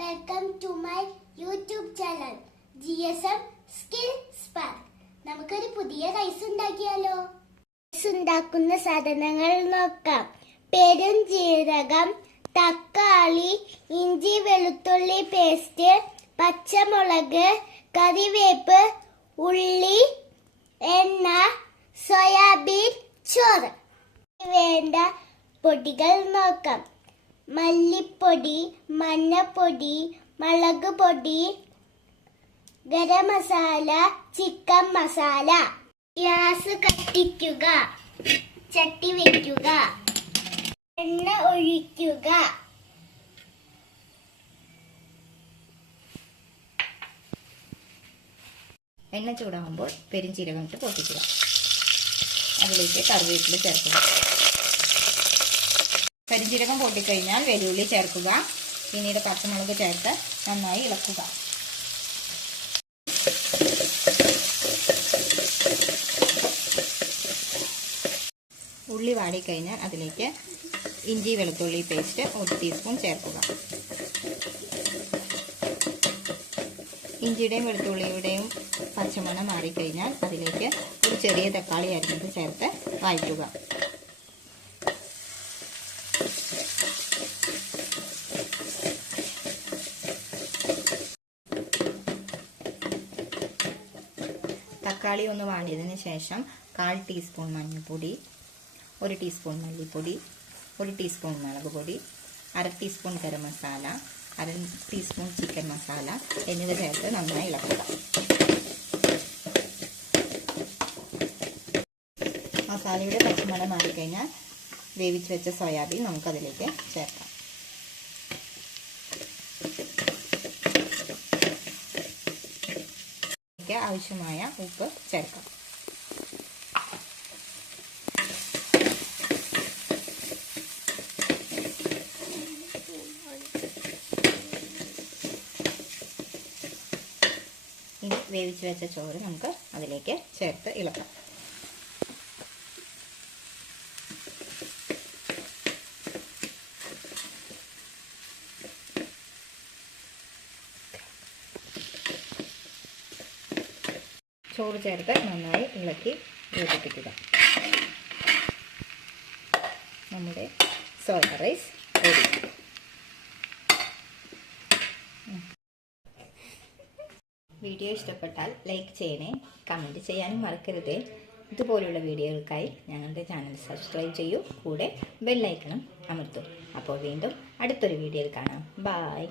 Welcome to my YouTube channel GSM skill spark. നമുക്കൊരു പുതിയ rice ഉണ്ടാക്കിയാലോ? റൈസ് ഉണ്ടാക്കുന്ന സാധനങ്ങൾ നോക്കാം. പെരുംജീരകം, തക്കാളി, ഇഞ്ചി വെളുത്തുള്ളി പേസ്റ്റ്, പച്ചമുളക്, കറിവേപ്പ്, ഉള്ളി, എണ്ണ, സോയാബീൻ, ചോറ്. വേണ്ട പൊടികൾ നോക്കാം. മല്ലിപ്പൊടി, മഞ്ഞപ്പൊടി, മുളക് പൊടി, ഗരം മസാല, ചിക്കൻ മസാല. ഗ്യാസ് കത്തിക്കുക, ചട്ടി വെക്കുക, എണ്ണ ഒഴിക്കുക. എണ്ണ ചൂടാകുമ്പോൾ പെരുംജീരകം ഇട്ട് പൊട്ടിക്കുക. അതിലേക്ക് കറിവേപ്പില ചേർക്കുക. പെരുംജീരകം പൊട്ടിക്കഴിഞ്ഞാൽ വെല്ലുള്ളി ചേർക്കുക. പിന്നീട് പച്ചമുളക് ചേർത്ത് നന്നായി ഇളക്കുക. ഉള്ളി വാടിക്കഴിഞ്ഞാൽ അതിലേക്ക് ഇഞ്ചി വെളുത്തുള്ളി പേസ്റ്റ് 1 ടീസ്പൂൺ ചേർക്കുക. ഇഞ്ചിയുടെയും വെളുത്തുള്ളിയുടെയും പച്ചമണം മാറിക്കഴിഞ്ഞാൽ അതിലേക്ക് ഒരു ചെറിയ തക്കാളി അരിഞ്ഞത് ചേർത്ത് വഴറ്റുക. തക്കാളി ഒന്ന് വാടിയതിന് ശേഷം 1/4 ടീസ്പൂൺ മഞ്ഞൾപ്പൊടി, 1 ടീസ്പൂൺ മല്ലിപ്പൊടി, 1 ടീസ്പൂൺ മുളക് പൊടി, 1/2 teaspoon garam masala, 1/2 teaspoon chicken masala എന്നിവ ചേർത്ത് നന്നായി ഇളക്കുക. മസാലയുടെ പച്ചമണം മാറിക്കഴിഞ്ഞാൽ വേവിച്ച് വെച്ച സോയാബീൻ നമുക്കതിലേക്ക് ചേർക്കാം. ആവശ്യമായ ഉപ്പ് ചേർക്കാം. ഇനി വേവിച്ച് വെച്ച ചോറ് നമുക്ക് അതിലേക്ക് ചേർത്ത് ഇളക്കാം. ചോറ് ചേർത്ത് നന്നായി ഇളക്കി യോജിപ്പിക്കുക. നമ്മുടെ സോയ റൈസ് റെഡി. വീഡിയോ ഇഷ്ടപ്പെട്ടാൽ ലൈക്ക് ചെയ്യണേ, കമൻറ്റ് ചെയ്യാനും മറക്കരുത്. ഇതുപോലുള്ള വീഡിയോകൾക്കായി ഞങ്ങളുടെ ചാനൽ സബ്സ്ക്രൈബ് ചെയ്യൂ. കൂടെ ബെല്ലൈക്കണും അമർത്തൂ. അപ്പോൾ വീണ്ടും അടുത്തൊരു വീഡിയോയിൽ കാണാം. ബൈ.